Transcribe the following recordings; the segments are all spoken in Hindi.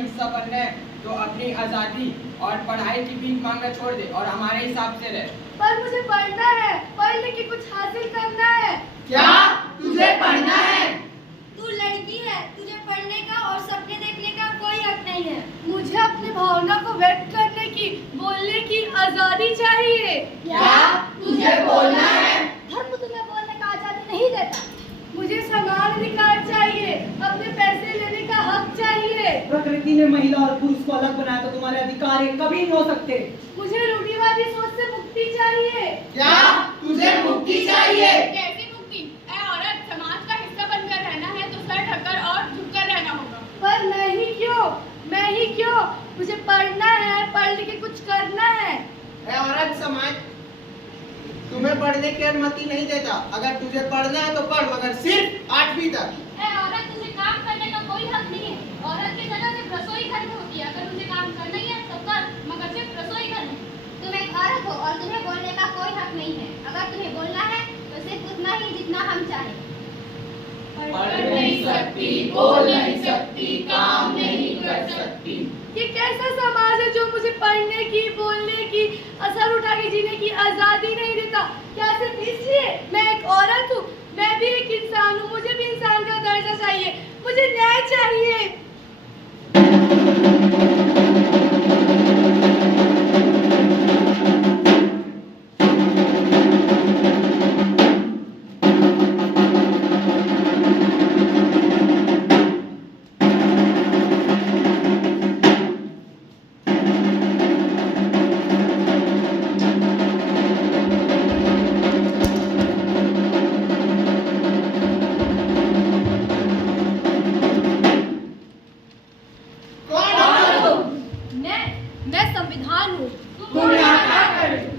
हिस्सा बनना है तो अपनी आजादी और पढ़ाई की भीख मांगना छोड़ दे और हमारे हिसाब से रहे। पर मुझे पढ़ना है, पढ़ लिख के कुछ हासिल करना है। क्या तुझे पढ़ना है? तू लड़की है, तुझे पढ़ने का और सपने देखने का कोई हक नहीं है। मुझे अपनी भावना को व्यक्त करने की, बोलने की आजादी चाहिए। क्या तुझे बोलना है? धर्म तुम्हें बोलने का आजादी नहीं देता। मुझे समान अधिकार चाहिए, अपने पैसे लेने का हक चाहिए। प्रकृति ने महिला और पुरुष को अलग बनाया तो तुम्हारे अधिकार एक कभी नहीं हो सकते। मुझे रूढ़िवादी सोच से मुक्ति चाहिए। क्या तुझे मुक्ति चाहिए? कैसी मुक्ति? ऐ औरत, समाज का हिस्सा बनकर रहना है तो सर ढककर और झुककर रहना होगा। पर मैं ही क्यों? मुझे पढ़ना है, पढ़ लिख के कुछ करना है। ऐ औरत, समाज तुम्हें पढ़ने की अनुमति नहीं देता। अगर तुझे पढ़ना है तो पढ़, मगर सिर्फ 8वीं तक। ऐ औरत, तुझे काम करने का कोई हक नहीं है। औरत की जगह सिर्फ रसोई घर में होती है। अगर तुझे काम करना ही है तो कर, मगर सिर्फ रसोई घर में। तुम एक औरत हो और तुम्हें बोलने का कोई हक नहीं है। अगर तुम्हें बोलना है तो सिर्फ उतना ही जितना हम चाहें। पढ़ नहीं सकती, बोल नहीं सकती, काम नहीं कर सकती। ये कैसा समाज है जो मुझे पढ़ने की, बोलने की, असर उठा के जीने की आजादी नहीं देता? क्या सिर्फ इसलिए मैं एक औरत हूँ? मैं भी एक इंसान हूँ, मुझे भी इंसान का दर्जा चाहिए, मुझे न्याय चाहिए। मैं संविधान हूँ। तुम यहाँ क्या कर रहे हो?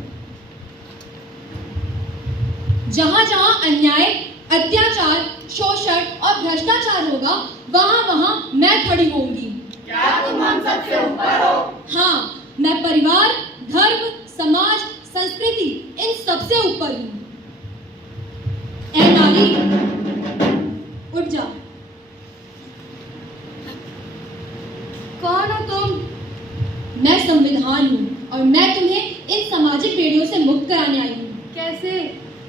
जहाँ जहाँ अन्याय, अत्याचार, शोषण और भ्रष्टाचार होगा, वहाँ वहाँ मैं खड़ी होंगी। क्या तुम हम सबसे ऊपर हो? हाँ, मैं परिवार, धर्म, समाज, संस्कृति इन सबसे ऊपर हूँ। ऐ नारी, उठ जा। कौन हो तुम? मैं संविधान हूँ और मैं तुम्हें इन सामाजिक बेड़ियों से मुक्त कराने आई हूँ। कैसे?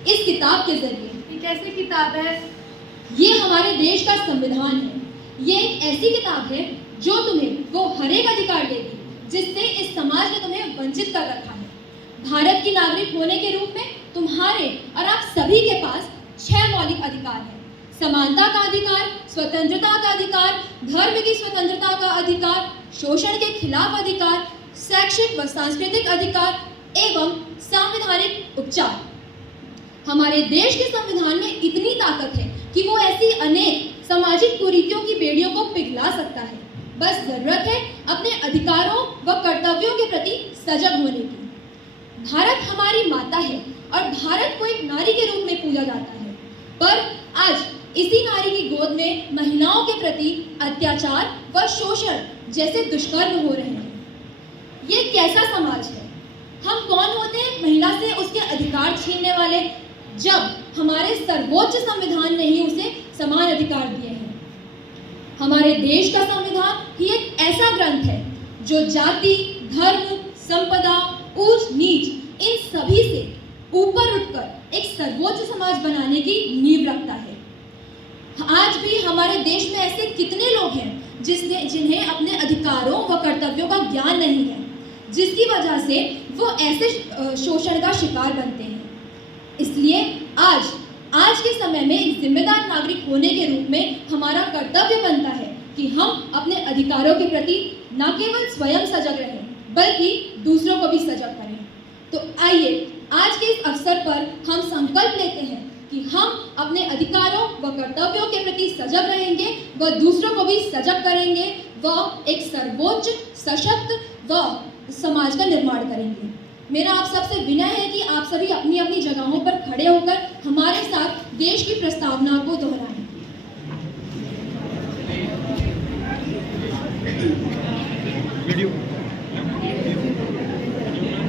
इस किताब के जरिए। ये कैसी किताब है? ये हमारे देश का संविधान है। ये एक ऐसी किताब है जो तुम्हें वो हर एक अधिकार देगी जिससे इस समाज ने तुम्हें वंचित कर रखा है। भारत की नागरिक होने के रूप में तुम्हारे और आप सभी के पास 6 मौलिक अधिकार हैं। समानता का अधिकार, स्वतंत्रता का अधिकार, धर्म की स्वतंत्रता का अधिकार, शोषण के खिलाफ अधिकार, शैक्षिक व सांस्कृतिक अधिकार एवं संवैधानिक उपचार। हमारे देश के संविधान में इतनी ताकत है कि वो ऐसी अनेक सामाजिक कुरीतियों की बेड़ियों को पिघला सकता है। बस जरूरत है अपने अधिकारों व कर्तव्यों के प्रति सजग होने की। भारत हमारी माता है और भारत को एक नारी के रूप में पूजा जाता है, पर आज इसी नारी की गोद में महिलाओं के प्रति अत्याचार व शोषण जैसे दुष्कर्म हो रहे हैं। ये कैसा समाज है? हम कौन होते हैं महिला से उसके अधिकार छीनने वाले, जब हमारे सर्वोच्च संविधान ने ही उसे समान अधिकार दिए हैं। हमारे देश का संविधान ही एक ऐसा ग्रंथ है जो जाति, धर्म, संपदा, ऊंच नीच इन सभी से ऊपर उठकर एक सर्वोच्च समाज बनाने की नींव रखता है। आज भी हमारे देश में ऐसे कितने लोग हैं जिन्हें अपने अधिकारों व कर्तव्यों का ज्ञान नहीं है, जिसकी वजह से वो ऐसे शोषण का शिकार बनते हैं। इसलिए आज के समय में एक जिम्मेदार नागरिक होने के रूप में हमारा कर्तव्य बनता है कि हम अपने अधिकारों के प्रति न केवल स्वयं सजग रहें, बल्कि दूसरों को भी सजग करें। तो आइए आज के इस अवसर पर हम संकल्प लेते हैं कि हम अपने अधिकारों व कर्तव्यों के प्रति सजग रहेंगे व दूसरों को भी सजग करेंगे व एक सर्वोच्च, सशक्त व समाज का निर्माण करेंगे। मेरा आप सबसे विनय है कि आप सभी अपनी अपनी जगहों पर खड़े होकर हमारे साथ देश की प्रस्तावना को दोहराएं।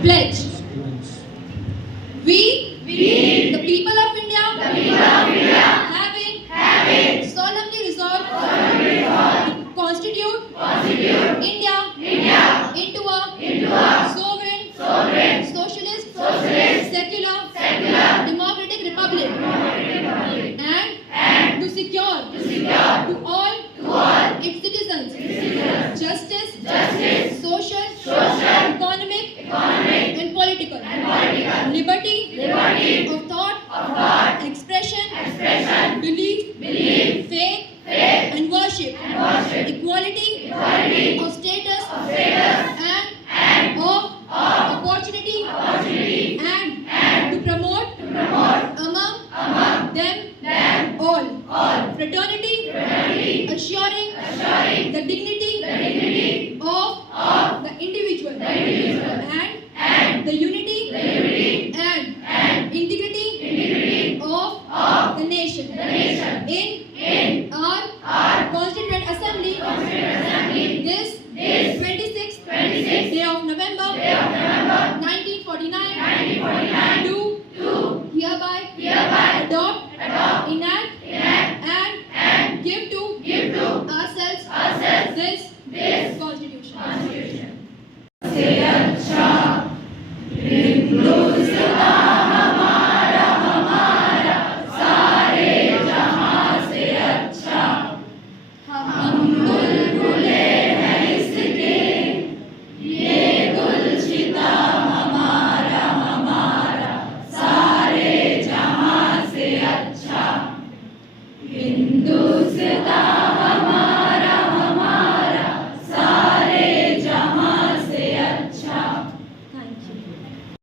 Pledge.